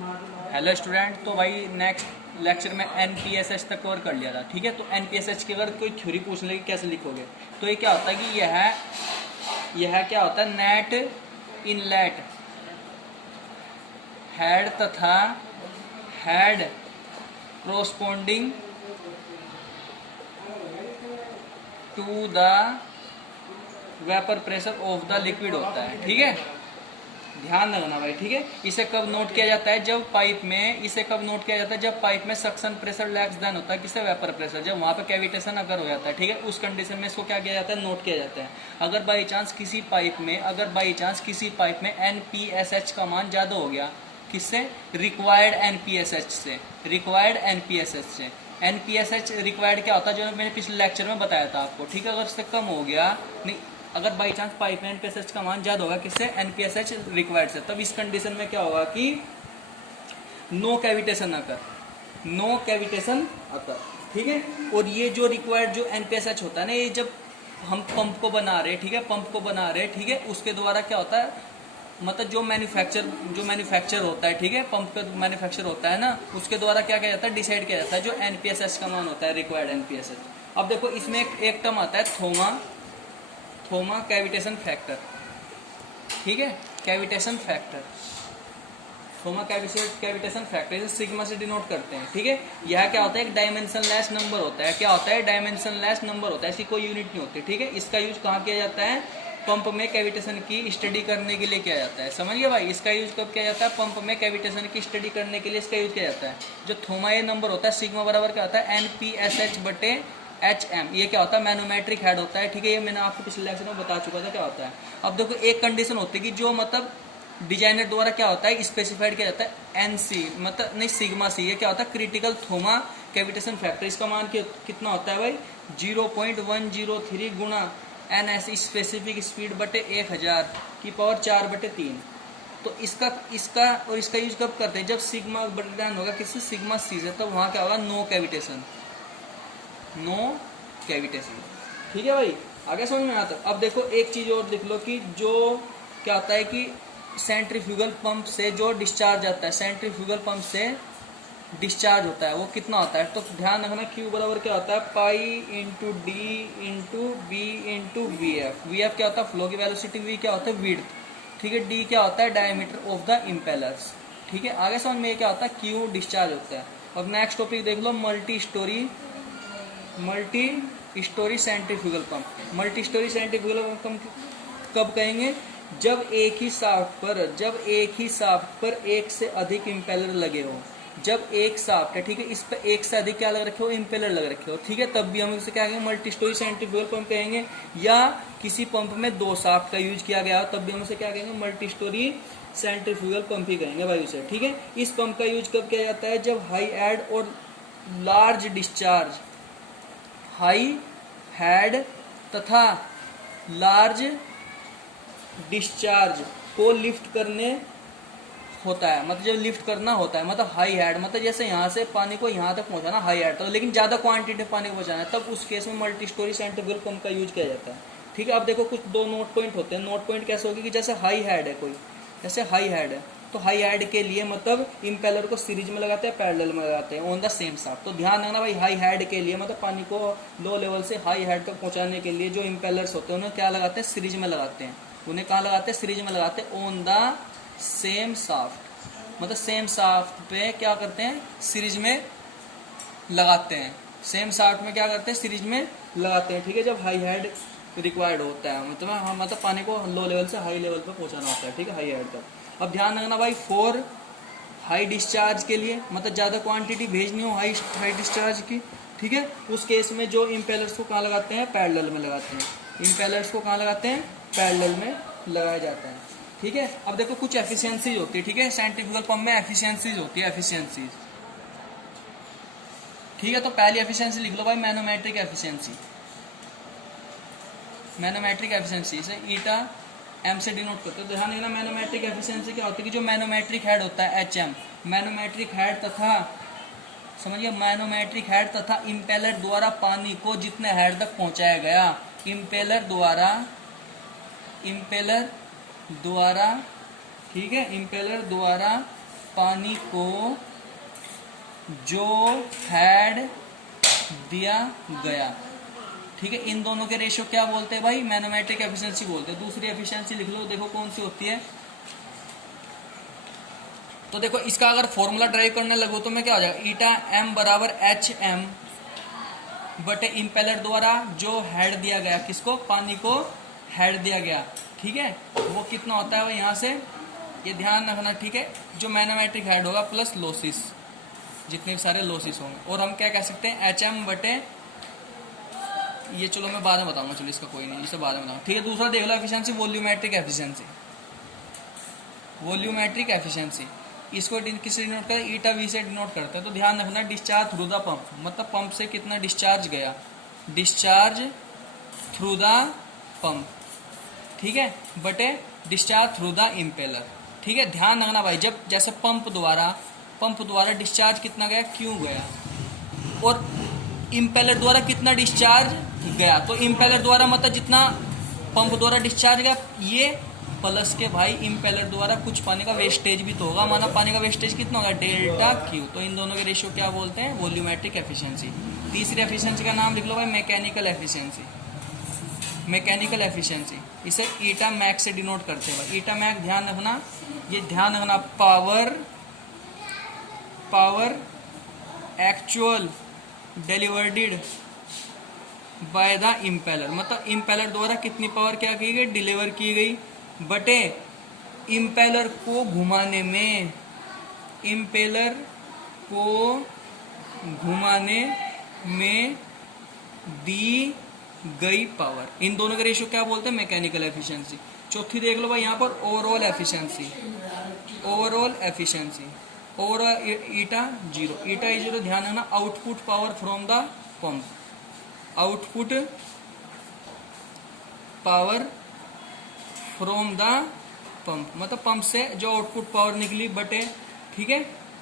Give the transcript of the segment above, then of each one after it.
Hello student, तो भाई next lecture में एनपीएसएच तक कवर कर लिया था। ठीक है, तो एनपीएसएच की अगर कोई थ्योरी पूछ ले कि कैसे लिखोगे, तो ये क्या होता है कि यह क्या होता है, नेट इनलेट हेड तथा head corresponding to the vapour pressure of the liquid होता है। ठीक है, ध्यान रखना भाई। ठीक है, इसे कब नोट किया जाता है, जब पाइप में, इसे कब नोट किया जाता है जब पाइप में सक्शन प्रेशर लेस देन होता है किससे, वेपर प्रेशर, जब वहां पे कैविटेशन अगर हो जाता है। ठीक है, उस कंडीशन में इसको क्या किया जाता है, नोट किया जाता है। अगर बाई चांस किसी पाइप में एनपीएसएच का मान ज्यादा हो गया, किससे, रिक्वायर्ड एनपीएसएच से। एनपीएसएच रिक्वायर्ड क्या होता है, जो मैंने पिछले लेक्चर में बताया था आपको। ठीक है, अगर उससे कम हो गया, नहीं, अगर बाई चांस पाइप में एनपीएसएच का मान ज्यादा होगा किससे, एनपीएसएच रिक्वायर्ड से, तब इस कंडीशन में क्या होगा कि नो कैविटेशन अकर। ठीक है, और ये जो रिक्वायर्ड जो एनपीएसएच होता है ना, ये जब हम पंप को बना रहे हैं, ठीक है, ठीक है, उसके द्वारा क्या होता है, मतलब जो मैन्युफैक्चर होता है, ठीक है, पंप का मैन्युफैक्चर होता है ना, उसके द्वारा क्या किया जाता है, डिसाइड किया जाता है जो एनपीएसएच का मान होता है, रिक्वायर्ड एनपीएसएच। अब देखो इसमें एक टर्म आता है थोमा कैविटेशन फैक्टर। ठीक है, कैविटेशन फैक्टर, थोमा कैविटेशन फैक्टर, इसे सिग्मा से डिनोट करते हैं। ठीक है, यह क्या होता है, एक डायमेंशनलेस नंबर होता है। क्या होता है, डायमेंशनलेस नंबर होता है, इसकी कोई यूनिट नहीं होती। ठीक है, इसका यूज कहाँ किया जाता है, पंप में कैविटेशन की स्टडी करने के लिए किया जाता है। समझिए भाई, इसका यूज कब किया जाता है, पंप में कैविटेशन की स्टडी करने के लिए इसका यूज किया जाता है। जो थोमा ये नंबर होता है, सिग्मा बराबर क्या होता है, एनपीएसएच बटे HM। ये क्या होता है, मैनोमेट्रिक हेड होता है। ठीक है, ये मैंने आपको पिछले लेक्चर में बता चुका था क्या होता है। अब देखो एक कंडीशन होती है कि जो मतलब डिजाइनर द्वारा क्या होता है, स्पेसिफाइड किया जाता है NC, मतलब नहीं, सिग्मा C। ये क्या होता है, क्रिटिकल थोमा कैविटेशन फैक्टर। इसका मान कितना होता है भाई, 0.103 गुणा NS स्पेसिफिक स्पीड बटे 1000 की पावर 4/3। तो इसका यूज कब करते हैं, जब सिग्मा बटन होगा किससे, सिग्मा C से, तब वहां क्या होगा, नो कैविटेशन। ठीक है भाई, आगे समझ में आता। अब देखो एक चीज और लिख लो कि जो क्या होता है कि सेंट्रीफ्यूगल पंप से जो डिस्चार्ज आता है, सेंट्रीफ्यूगल पंप से डिस्चार्ज होता है, वो कितना होता है, तो ध्यान रखना Q बराबर क्या होता है, pi into D into B into V F क्या होता है, फ्लो की वेलोसिटी, वी क्या होता है, विड्थ। ठीक है, डी क्या होता है, डायमीटर ऑफ द इम्पेलर्स। ठीक है, आगे समझ में क्या होता है, Q डिस्चार्ज होता है। अब नेक्स्ट टॉपिक देख लो, मल्टी स्टोरी सेंट्रीफ्यूगल पंप कब कहेंगे, जब एक ही शाफ्ट पर एक से अधिक इम्पेलर लगे हो। जब एक शाफ्ट है, ठीक है, इस पर एक से अधिक क्या लग रखे हो, इम्पेलर लग रखे हो। ठीक है, तब भी हम इसे क्या कहेंगे, मल्टी स्टोरी सेंट्रीफ्यूगल पंप कहेंगे। या किसी पंप में 2 शाफ्ट का यूज किया गया हो, तब भी हम इसे क्या कहेंगे, मल्टी स्टोरी सेंट्रीफ्यूगल पंप ही कहेंगे भाई उसे। ठीक है, इस पंप का यूज कब किया जाता है, जब हाई एड और लार्ज डिस्चार्ज, हाई हेड तथा लार्ज डिस्चार्ज को लिफ्ट करने होता है, मतलब जब लिफ्ट करना होता है, मतलब हाई हेड, मतलब जैसे यहाँ से पानी को यहाँ तक पहुँचाना, हाई हेड, तो लेकिन ज्यादा क्वांटिटी में पानी को पहुँचाना है, तब उस केस में मल्टी स्टोरी सेंट्रीफ्यूगल पंप का यूज किया जाता है। ठीक है, अब देखो कुछ 2 नोट पॉइंट होते हैं। नोट पॉइंट कैसे होगी कि जैसे हाई हेड है कोई, जैसे हाई हेड है, तो हाई हेड के लिए मतलब इम्पेलर को सीरीज में लगाते हैं, पैरेलल में लगाते हैं, ऑन द सेम शाफ्ट। तो ध्यान रखना भाई, हाई हेड के लिए मतलब पानी को लो लेवल से हाई हेड तक पहुंचाने के लिए जो इम्पेलर्स होते हैं उन्हें क्या लगाते हैं, सीरीज में लगाते हैं। उन्हें कहाँ लगाते हैं, सीरीज में लगाते हैं, ऑन द सेम शाफ्ट, मतलब सेम शाफ्ट पे क्या करते हैं, सीरीज में लगाते हैं। सेम शाफ्ट में क्या करते हैं, सीरीज में लगाते हैं। ठीक है, जब हाई हेड रिक्वायर्ड होता है, मतलब पानी को लो लेवल से हाई लेवल पे पहुंचाना होता है। ठीक है, हाई हेड तक। अब ध्यान रखना भाई, फॉर हाई डिस्चार्ज के लिए, मतलब ज्यादा क्वांटिटी भेजनी हो हाई डिस्चार्ज की, ठीक है, उस केस में जो इम्पेलर्स को कहाँ लगाते हैं, पैरेलल में लगाते हैं। इम्पेलर्स को कहाँ लगाते हैं, पैरेलल में लगाया जाता है। ठीक है, अब देखो कुछ एफिशिएंसीज होती है। ठीक है, सेंट्रीफ्यूगल पंप में एफिशिएंसीज होती है, एफिशिएंसीज। ठीक है, तो पहली एफिशिएंसी लिख लो भाई, मैनोमेट्रिक एफिशिएंसी से ईटा M से डिनोट करते हैं। तो ध्यान देना, मैनोमेट्रिक एफिशिएंसी क्या होती है कि जो मैनोमेट्रिक हेड होता है HM, मैनोमेट्रिक हेड तथा, समझिए, मैनोमेट्रिक हेड तथा इम्पेलर द्वारा पानी को जितने हेड तक पहुंचाया गया, इम्पेलर द्वारा, ठीक है, इम्पेलर द्वारा पानी को जो हेड दिया गया, ठीक है। इन दोनों के रेशियो क्या बोलते हैं भाई, मैनोमेट्रिक एफिशिएंसी बोलते हैं। दूसरी एफिशिएंसी लिख लो, देखो कौन सी होती है। तो देखो इसका अगर फॉर्मूला ड्राइव करने लगो तो मैं क्या हो जाएगा, ईटा एम बराबर एच एम बटे इम्पेलर द्वारा जो हेड दिया गया, किसको, पानी को हेड दिया गया, ठीक है, वो कितना होता है यहाँ से, ये ध्यान रखना, ठीक है। जो मैनोमेट्रिक हेड होगा प्लस लॉसिस, जितने सारे लॉसिस होंगे। और हम क्या कह सकते हैं, एच एम बटे, ये चलो मैं बाद में बताऊंगा, चलो इसका कोई नहीं, इसे बाद में बताऊंगा, ठीक है। दूसरा देख लो efficiency, volumetric efficiency. Volumetric efficiency इसको किससे डिनोट करते हैं, ईटा वी से डिनोट करते हैं। तो ध्यान रखना, डिस्चार्ज थ्रू द पंप, मतलब पंप से कितना डिस्चार्ज गया, डिस्चार्ज थ्रू द पंप, ठीक है, बटे डिस्चार्ज थ्रू द इम्पेलर, ठीक है। ध्यान रखना भाई, जब जैसे पंप द्वारा डिस्चार्ज कितना गया, क्यों गया, और इम्पेलर द्वारा कितना डिस्चार्ज गया। तो इम्पेलर द्वारा मतलब जितना पंप द्वारा डिस्चार्ज गया, ये प्लस के भाई इम्पेलर द्वारा कुछ पानी का वेस्टेज भी तो होगा, माना पानी का वेस्टेज कितना होगा, डेल्टा क्यू। तो इन दोनों के रेशियो क्या बोलते हैं, वॉल्यूमेट्रिक एफिशिएंसी। तीसरी एफिशिएंसी का नाम लिख लो भाई, मैकेनिकल एफिशिएंसी। मैकेनिकल एफिशिएंसी इसे ईटा मैक से डिनोट करते हैं भाई। ईटा मैक ध्यान रखना, ये ध्यान रखना, power actual delivered by the impeller, मतलब इम्पेलर द्वारा कितनी पावर क्या की गई, डिलीवर की गई, बटे इम्पेलर को घुमाने में, इम्पेलर को घुमाने में दी गई पावर। इन दोनों का रेशियो क्या बोलते हैं, मैकेनिकल एफिशिएंसी। चौथी देख लो भाई यहाँ पर, overall efficiency. Overall efficiency, overall eta zero, eta is zero. ध्यान रखना, output power from the pump, output power from the pump, मतलब पंप से जो आउटपुट पावर निकली, बटे, ठीक है,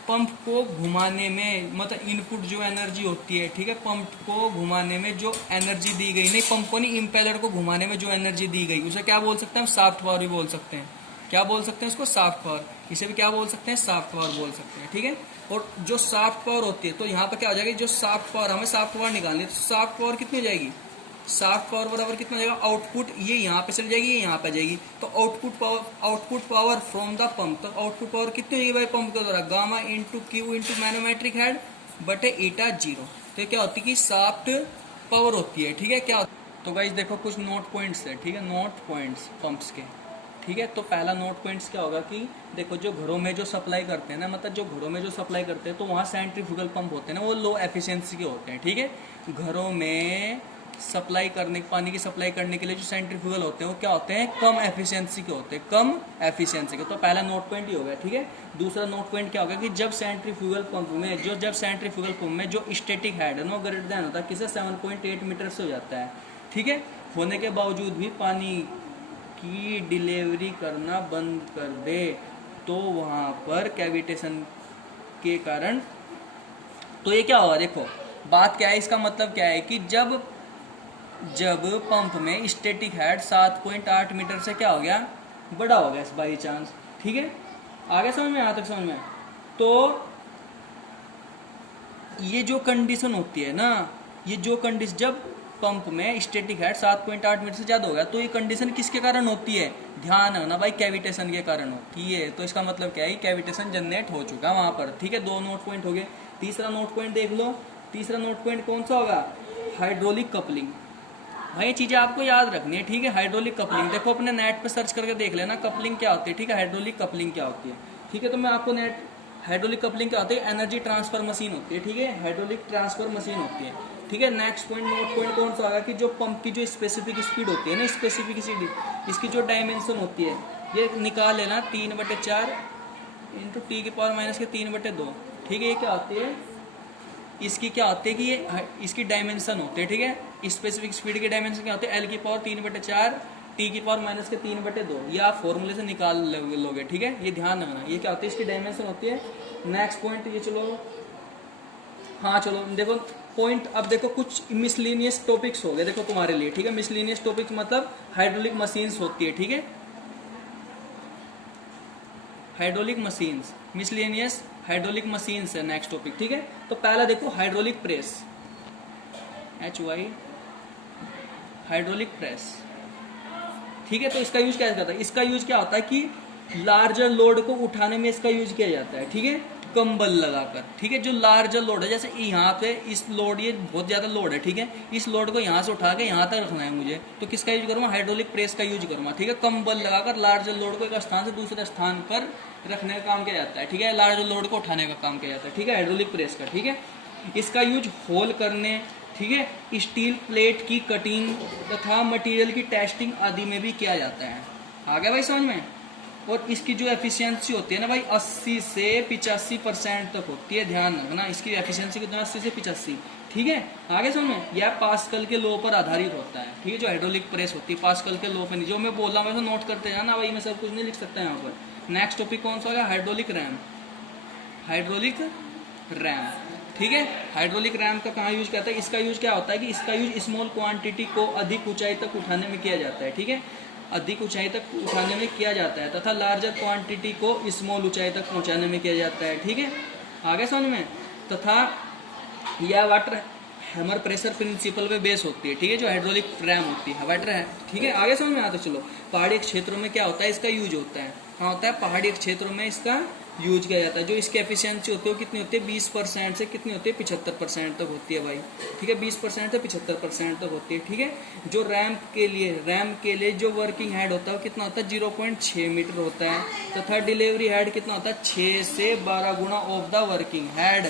पंप को घुमाने में, मतलब इनपुट जो एनर्जी होती है, ठीक है, पंप को घुमाने में जो एनर्जी दी गई, नहीं पंप को नहीं, इम्पेलर को घुमाने में जो एनर्जी दी गई, उसे क्या बोल सकते हैं, हम सॉफ्ट पावर भी बोल सकते हैं। क्या बोल सकते हैं उसको, सॉफ्ट पावर। इसे भी क्या बोल सकते हैं, सॉफ्ट पावर बोल सकते हैं, ठीक है। और जो सॉफ्ट पावर होती है, तो यहाँ पर क्या हो जाएगी, जो सॉफ्ट पावर, हमें सॉफ्ट पावर निकालनी है, तो सॉफ्ट पावर कितनी हो जाएगी, सॉफ्ट पावर बराबर कितना हो जाएगा, आउटपुट, ये यहाँ पे चल जाएगी, ये यहाँ पे जाएगी, तो output power from the pump, तो आउटपुट पावर कितनी होगी भाई पंप के द्वारा, gamma into Q into manometric head बटे ईटा जीरो। तो क्या होती है कि सॉफ्ट पावर होती है, ठीक है। क्या, तो गाइस देखो कुछ नोट पॉइंट्स है, ठीक है, नोट पॉइंट्स पंप्स के, ठीक है। तो पहला नोट पॉइंट्स क्या होगा कि देखो जो घरों में जो सप्लाई करते हैं ना, मतलब जो घरों में जो सप्लाई करते हैं, तो वहाँ सेंट्रीफ्यूगल पंप होते हैं ना, वो लो एफिशिएंसी के होते हैं, ठीक है। घरों में सप्लाई करने, पानी की सप्लाई करने के लिए जो सेंट्रीफ्यूगल होते हैं, वो क्या होते हैं, कम एफिशिएंसी के होते हैं, कम एफिशिएंसी के। तो पहला नोट पॉइंट ही हो गया, ठीक है। दूसरा नोट पॉइंट क्या होगा कि जब सेंट्रीफ्यूगल पंप में जो स्टैटिक हेड है ना, ग्रेटर देन होता है किसे, 7.8 मीटर से हो जाता है, ठीक है, होने के बावजूद भी पानी की डिलीवरी करना बंद कर दे, तो वहां पर कैविटेशन के कारण, तो ये क्या होगा, देखो बात क्या है, इसका मतलब क्या है कि जब पंप में स्टैटिक हेड 7.8 मीटर से क्या हो गया, बड़ा हो गया बाई चांस, ठीक है, आगे समझ में, यहाँ तक समझ में। तो ये जो कंडीशन होती है ना, ये जो कंडीशन, जब पंप में स्टैटिक हेड 7.8 मीटर से ज्यादा हो गया, तो ये कंडीशन किसके कारण होती है, ध्यान रखना भाई, कैविटेशन के कारण होती है। तो इसका मतलब क्या है, कैविटेशन जनरेट हो चुका वहां पर, ठीक है। दो नोट पॉइंट हो गए। तीसरा नोट पॉइंट देख लो, तीसरा नोट पॉइंट कौन सा होगा, हाइड्रोलिक कपलिंग। भाई ये चीजें आपको याद रखनी है, ठीक है। हाइड्रोलिक कपलिंग देखो, अपने नेट पे सर्च करके देख लेना कपलिंग क्या होती है, ठीक है, हाइड्रोलिक कपलिंग क्या होती है, ठीक है। तो मैं आपको हाइड्रोलिक कपलिंग क्या होती है, एनर्जी ट्रांसफर मशीन होती है, ठीक है, हाइड्रोलिक ट्रांसफर मशीन होती है, ठीक है। नेक्स्ट पॉइंट, नोट पॉइंट कौन सा होगा कि जो पंप की जो स्पेसिफिक स्पीड होती है ना, स्पेसिफिसिटी, इसकी जो डायमेंशन होती है, ये निकाल लेना 3/4 इंटू टी की पावर माइनस के 3/2, ठीक है। ये क्या होती है, इसकी क्या होती है कि ये इसकी डायमेंशन होते हैं, ठीक है। स्पेसिफिक स्पीड की डायमेंशन क्या होते हैं, एल की पावर 3/4 टी की पावर माइनस के 3/2, ये आप फॉर्मूले से निकाल लोगे, ठीक है। ये ध्यान रखना, ये क्या होती है, इसकी डायमेंशन होती है। नेक्स्ट पॉइंट, ये चलो, हाँ चलो देखो पॉइंट, अब देखो कुछ मिसलिनियस टॉपिक्स हो गए देखो तुम्हारे लिए, ठीक है। मिसलिनियस टॉपिक्स मतलब हाइड्रोलिक मशीन्स होती है, ठीक है, hydraulic machines, miscellaneous hydraulic machines है नेक्स्ट टॉपिक, ठीक है। तो पहला देखो hydraulic press, HY hydraulic press, ठीक है। तो इसका यूज क्या करता है, इसका यूज क्या होता है कि लार्जर लोड को उठाने में इसका यूज किया जाता है, ठीक है, कंबल लगाकर, ठीक है। जो लार्जर लोड है, जैसे यहाँ पे इस लोड, ये बहुत ज्यादा लोड है, ठीक है, इस लोड को यहाँ से उठा के यहाँ तक रखना है मुझे, तो किसका यूज करूँगा, हाइड्रोलिक प्रेस का यूज करूँगा, ठीक है। कंबल लगाकर लार्जर लोड को एक स्थान से दूसरे स्थान पर रखने का काम किया जाता है, ठीक है, लार्जर लोड को उठाने का काम किया जाता है, ठीक है, हाइड्रोलिक प्रेस का, ठीक है। इसका यूज होल करने, ठीक है, स्टील प्लेट की कटिंग तथा मटेरियल की टेस्टिंग आदि में भी किया जाता है। आ गया भाई समझ में। और इसकी जो एफिशिएंसी होती है ना भाई 80 से 85% तक होती है, ध्यान रखना इसकी एफिशिएंसी कितना, 80 से 85, ठीक है। आगे समझ में, यह पास्कल के लॉ पर आधारित होता है, ठीक है। जो हाइड्रोलिक प्रेस होती है पास्कल के लॉ पर नहीं, जो मैं बोल रहा हूँ वैसे नोट करते जाना भाई, मैं सब कुछ नहीं लिख सकता यहाँ पर। नेक्स्ट टॉपिक कौन सा होगा, हाइड्रोलिक रैम, हाइड्रोलिक रैम, ठीक है। हाइड्रोलिक रैम का कहाँ यूज करता है, इसका यूज क्या होता है कि इसका यूज स्मॉल क्वांटिटी को अधिक ऊंचाई तक उठाने में किया जाता है, ठीक है, अधिक ऊंचाई तक उठाने में किया जाता है, तथा लार्जर क्वांटिटी को स्मॉल ऊंचाई तक पहुंचाने में किया जाता है, ठीक है। आगे समझ में, तथा यह वाटर हैमर प्रेशर प्रिंसिपल पे बेस होती है, ठीक है, जो हाइड्रोलिक रैम होती है वाटर है, ठीक है। आगे समझ में आता, चलो पहाड़ी क्षेत्रों में क्या होता है, इसका यूज होता है, कहाँ होता है, पहाड़ी क्षेत्रों में इसका यूज किया जाता है। जो इसकी एफिशिएंसी होती है वो कितनी होती है, 20% से कितनी होती है, 75% तक होती है भाई, ठीक है, 20% से 75% तक होती है, ठीक है। जो रैम के लिए जो वर्किंग हेड होता है वो कितना होता है, 0.6 मीटर होता है, तथा डिलीवरी हेड कितना होता है, 6 से 12 गुना ऑफ द वर्किंग हेड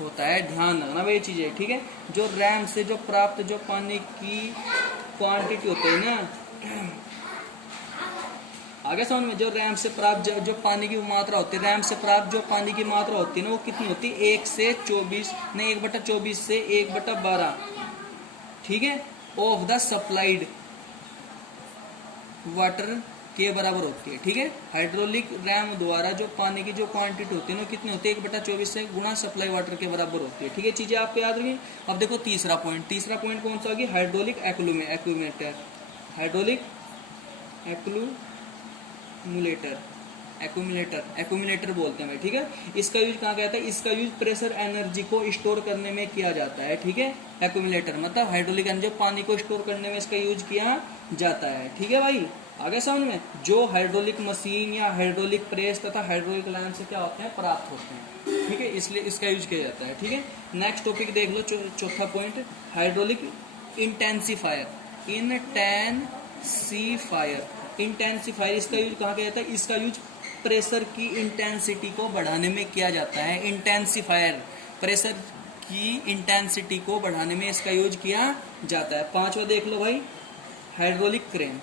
होता है, ध्यान रखना भाई ये चीजें, ठीक है। जो रैम से जो प्राप्त जो पानी की क्वांटिटी होती है ना, आगे समझ में, जो रैम से प्राप्त जो पानी की मात्रा होती है, रैम से प्राप्त जो पानी की मात्रा होती है ना, वो कितनी होती है, 1/24 से 1/12, ठीक है, ऑफ द सप्लाइड वाटर के बराबर होती है, ठीक है। हाइड्रोलिक रैम द्वारा जो पानी की जो क्वांटिटी होती है ना, कितनी होती है, 1/24 से गुना सप्लाई वाटर के बराबर होती है, ठीक है। चीजें आपको याद रखिए। अब देखो तीसरा पॉइंट कौन सा होगी, हाइड्रोलिक एक्यूमुलेटर, हाइड्रोलिक एक्यूमुलेटर बोलते हैं भाई, ठीक है। इसका यूज कहाँ कहता है, इसका यूज प्रेशर एनर्जी को स्टोर करने में किया जाता है, ठीक है। एक्यूमुलेटर मतलब हाइड्रोलिक एनर्जी, पानी को स्टोर करने में इसका यूज किया जाता है, ठीक है भाई। आगे समझ में, जो हाइड्रोलिक मशीन या हाइड्रोलिक प्रेस तथा हाइड्रोलिक लैम्प से क्या होते हैं, प्राप्त होते हैं, ठीक है, इसलिए इसका यूज किया जाता है, ठीक है। नेक्स्ट टॉपिक देख लो, चौथा पॉइंट, हाइड्रोलिक इंटेंसिफायर, इंटेंसिफायर इसका यूज कहाँ किया जाता है, इसका यूज प्रेशर की इंटेंसिटी को बढ़ाने में किया जाता है। इंटेंसिफायर प्रेशर की इंटेंसिटी को बढ़ाने में इसका यूज किया जाता है। पांचवा देख लो भाई, हाइड्रोलिक क्रेन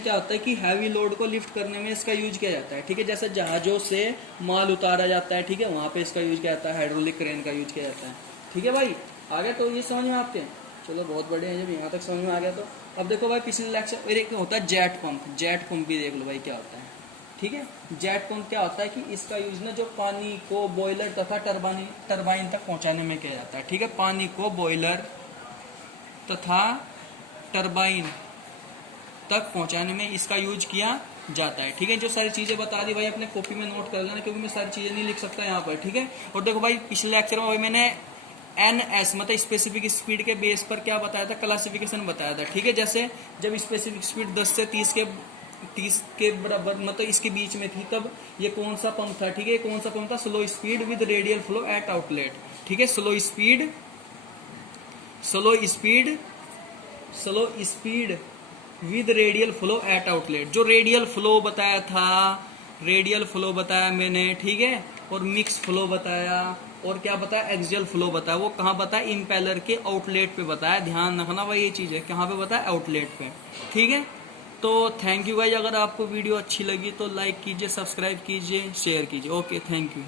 क्या होता है कि हैवी लोड को लिफ्ट करने में इसका यूज किया जाता है, ठीक है। जैसे जहाजों से माल उतारा जाता है, ठीक है, वहां पे इसका यूज किया जाता है, हाइड्रोलिक क्रेन का यूज किया जाता है, ठीक है भाई। आगे तो ये समझ में आते हैं, चलो बहुत बढ़िया है, जब यहाँ तक समझ में आ गया तो अब देखो भाई पिछले लेक्चर एक होता है जेट पंप भी देख लो भाई क्या होता है, ठीक है। जेट पंप क्या होता है कि इसका यूज ना जो पानी को बॉयलर तथा टरबाइन तक पहुंचाने में किया जाता है, ठीक है। पानी को बॉयलर तथा टरबाइन तक पहुंचाने में इसका यूज किया जाता है, ठीक है। जो सारी चीजें बता दी भाई अपने कॉपी में नोट कर लेना, क्योंकि मैं सारी चीजें नहीं लिख सकता यहाँ पर, ठीक है। और देखो भाई पिछले लेक्चर में भाई मैंने NS मतलब स्पेसिफिक स्पीड के बेस पर क्या बताया था, क्लासिफिकेशन बताया था, ठीक है। जैसे जब स्पेसिफिक स्पीड 10 से 30 के बराबर मतलब इसके बीच में थी, तब ये कौन सा पंप था, ठीक है, कौन सा पंप था, slow speed with radial flow eight outlet, ठीक है। Slow speed with radial flow eight outlet, जो रेडियल फ्लो बताया मैंने, ठीक है, और मिक्स फ्लो बताया, और क्या बताया, एक्सियल फ्लो बताया। वो कहाँ बताया, इम्पेलर के आउटलेट पे बताया, ध्यान रखना भाई ये चीज है, कहाँ पे बताया, आउटलेट पे, ठीक है। तो थैंक यू भाई, अगर आपको वीडियो अच्छी लगी तो लाइक कीजिए, सब्सक्राइब कीजिए, शेयर कीजिए। Okay, thank you.